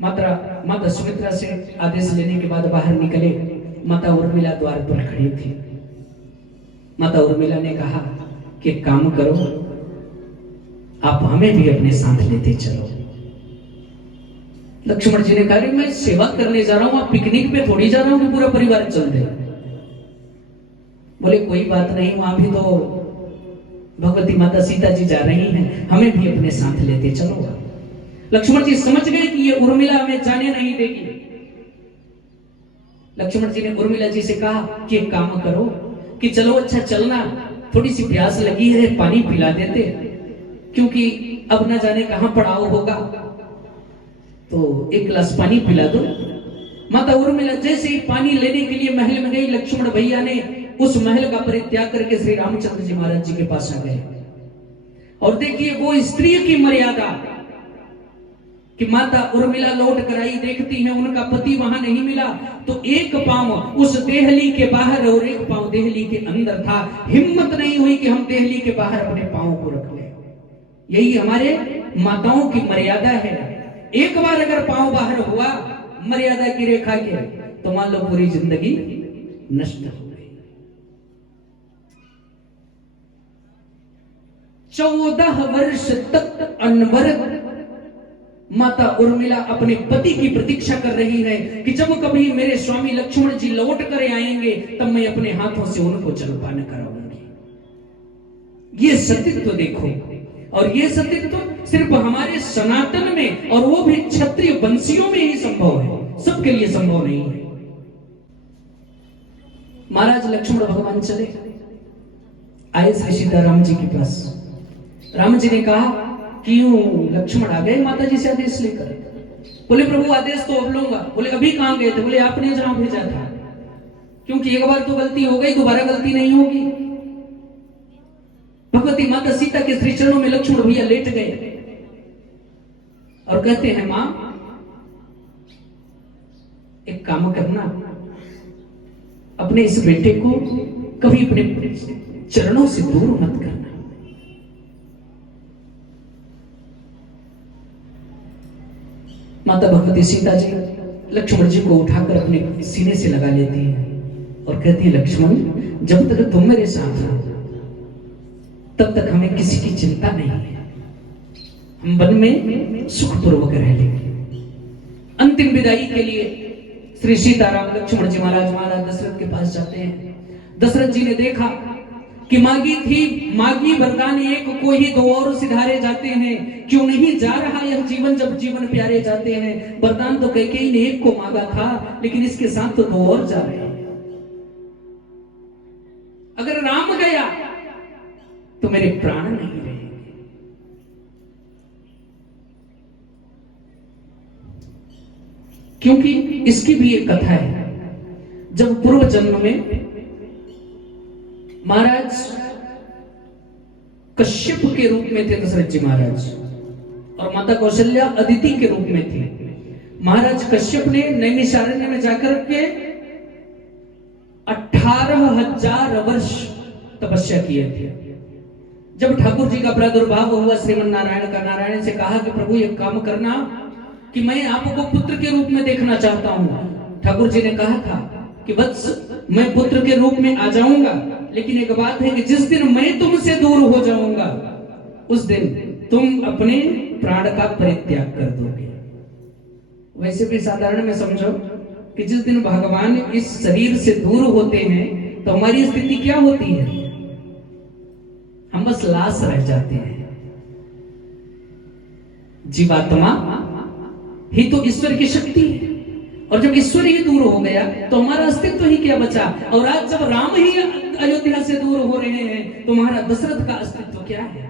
माता सुमित्रा से आदेश लेने के बाद बाहर निकले। माता उर्मिला द्वार पर खड़ी थी। माता उर्मिला ने कहा कि काम करो, आप हमें भी अपने साथ लेते चलो। लक्ष्मण जी ने कहा मैं सेवा करने जा रहा हूं, आप पिकनिक पे थोड़ी जा रहा हूं कि पूरा परिवार चल दे। बोले कोई बात नहीं, वहां भी तो भगवती माता सीता जी जा रही हैं, हमें भी अपने साथ लेते चलो। लक्ष्मण जी समझ गए कि ये उर्मिला हमें जाने नहीं देगी। लक्ष्मण जी ने उर्मिला जी से कहा कि एक काम करो कि चलो अच्छा चलना, थोड़ी सी प्यास लगी है, पानी पिला देते, क्योंकि अब न जाने कहां पड़ाव होगा, तो एक गिलास पानी पिला दो। माता उर्मिला जैसे ही पानी लेने के लिए महल में गई, लक्ष्मण भैया ने उस महल का परित्याग करके श्री रामचंद्र जी महाराज जी के पास आ गए। और देखिए वो स्त्री की मर्यादा कि माता उर्मिला लौट कर आई, देखती हैं उनका पति वहां नहीं मिला, तो एक पांव उस देहली के बाहर और एक पांव देहली के अंदर था। हिम्मत नहीं हुई कि हम देहली के बाहर अपने पांव को रख लें। यही हमारे माताओं की मर्यादा है। एक बार अगर पांव बाहर हुआ मर्यादा की रेखा के, तो मान लो पूरी जिंदगी नष्ट हो गई। 14 वर्ष तक अनवरत माता उर्मिला अपने पति की प्रतीक्षा कर रही है कि जब कभी मेरे स्वामी लक्ष्मण जी लौट कर आएंगे तब मैं अपने हाथों से उनको जलपान कराऊंगी। ये सतीत्व देखो, और ये सतीत्व सिर्फ हमारे सनातन में, और वो भी क्षत्रिय वंशियों में ही संभव है, सबके लिए संभव नहीं है। महाराज लक्ष्मण भगवान चले आए श्री सीताराम जी के पास। राम जी ने कहा क्यों लक्ष्मण आ गए माता जी से आदेश लेकर? बोले प्रभु आदेश तो अब लूंगा। बोले अभी कहां गए थे? बोले आपने जहां भेजा था, क्योंकि एक बार तो गलती हो गई, दोबारा गलती नहीं होगी। भगवती माता सीता के श्री चरणों में लक्ष्मण भैया लेट गए और कहते हैं मां एक काम करना, अपने इस बेटे को कभी अपने चरणों से दूर मत करना। माता भगवती सीता जी लक्ष्मण जी को उठाकर अपने सीने से लगा लेती हैं और कहती है लक्ष्मण जब तक तुम मेरे साथ हो तब तक हमें किसी की चिंता नहीं है, हम वन में सुखपूर्वक रह लेंगे। अंतिम विदाई के लिए श्री सीताराम लक्ष्मण जी महाराज दशरथ के पास जाते हैं। दशरथ जी ने देखा कि मांगी थी, मांगी वरदान एक को ही दो और सिधारे जाते हैं, क्यों नहीं जा रहा यह जीवन जब जीवन प्यारे जाते हैं। वरदान तो कैकेयी ने एक को मांगा था, लेकिन इसके साथ तो दो और जा रहे हैं। अगर राम गया तो मेरे प्राण नहीं रहेंगे। क्योंकि इसकी भी एक कथा है। जब पूर्व जन्म में महाराज कश्यप के रूप में थे दशरथ जी महाराज, और माता कौशल्या अदिति के रूप में थी। महाराज कश्यप ने नैमिषारण्य में जाकर के 18,000 वर्ष तपस्या किए थे। जब ठाकुर जी का प्रादुर्भाव हुआ श्रीमन नारायण का, नारायण से कहा कि प्रभु एक काम करना कि मैं आपको पुत्र के रूप में देखना चाहता हूं। ठाकुर जी ने कहा था कि वत्स मैं पुत्र के रूप में आ जाऊंगा, लेकिन एक बात है कि जिस दिन मैं तुमसे दूर हो जाऊंगा उस दिन तुम अपने प्राण का परित्याग कर दोगे। वैसे भी साधारण में समझो कि जिस दिन भगवान इस शरीर से दूर होते हैं तो हमारी स्थिति क्या होती है? हम बस लाश रह जाते हैं। जीवात्मा ही तो ईश्वर की शक्ति है, और जब ईश्वर ही दूर हो गया तो हमारा अस्तित्व ही क्या बचा। और आज जब राम ही अयोध्या से दूर हो रहे हैं तो हमारा दशरथ का अस्तित्व क्या है?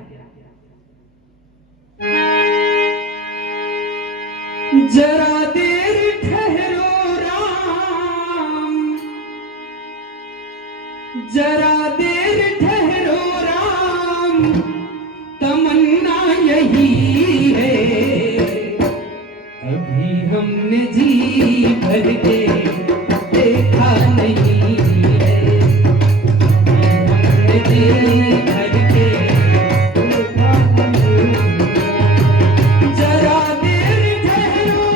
जरा देर ठहरो राम, जरा देर ठहरो राम, तमन्ना यही है अभी हमने जी भर के देखा नहीं है, हमने जी भर के देखा नहीं। जरा देर ठहरो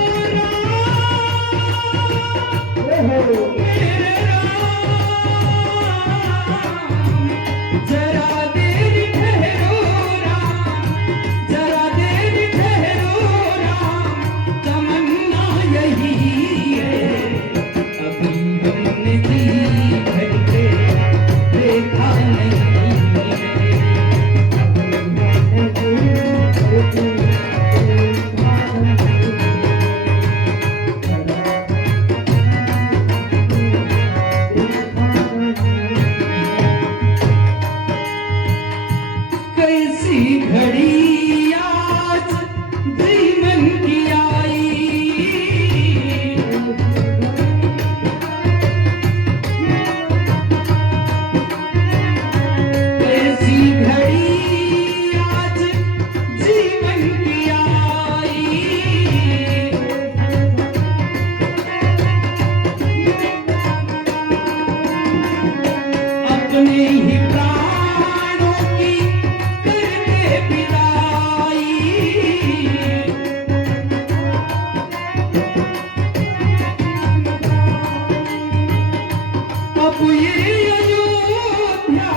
अब ये अयोध्या,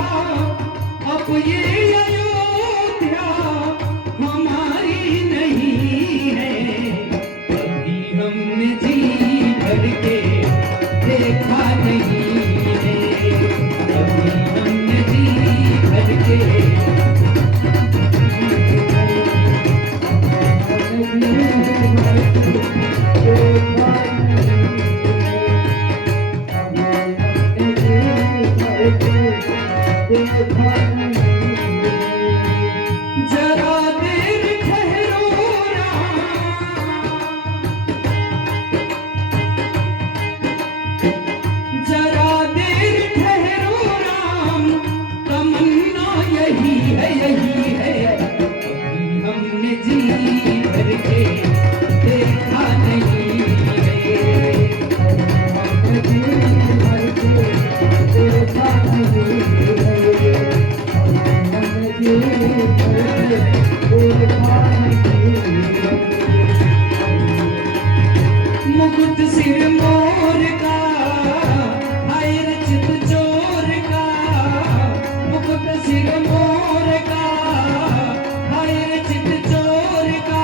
अब ये अयोध्या हमारी नहीं है। कभी हमने जी भर के देखा नहीं है, कभी हमने जी भर के जरा देर ठहरो जरा देर ठहरो राम, तमन्ना यही है, यही है। अभी हमने जी भर के देखा नहीं है, जी भर के देखा नहीं है, जी भर के देखा नहीं है। मुकुट सिर मोर का, हाय रचित चोर का, मुकुट सिर मोर का, हाय रचित चोर का,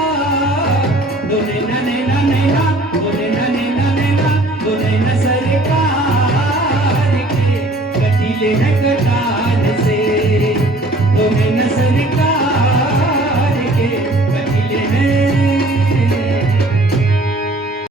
दोने नैना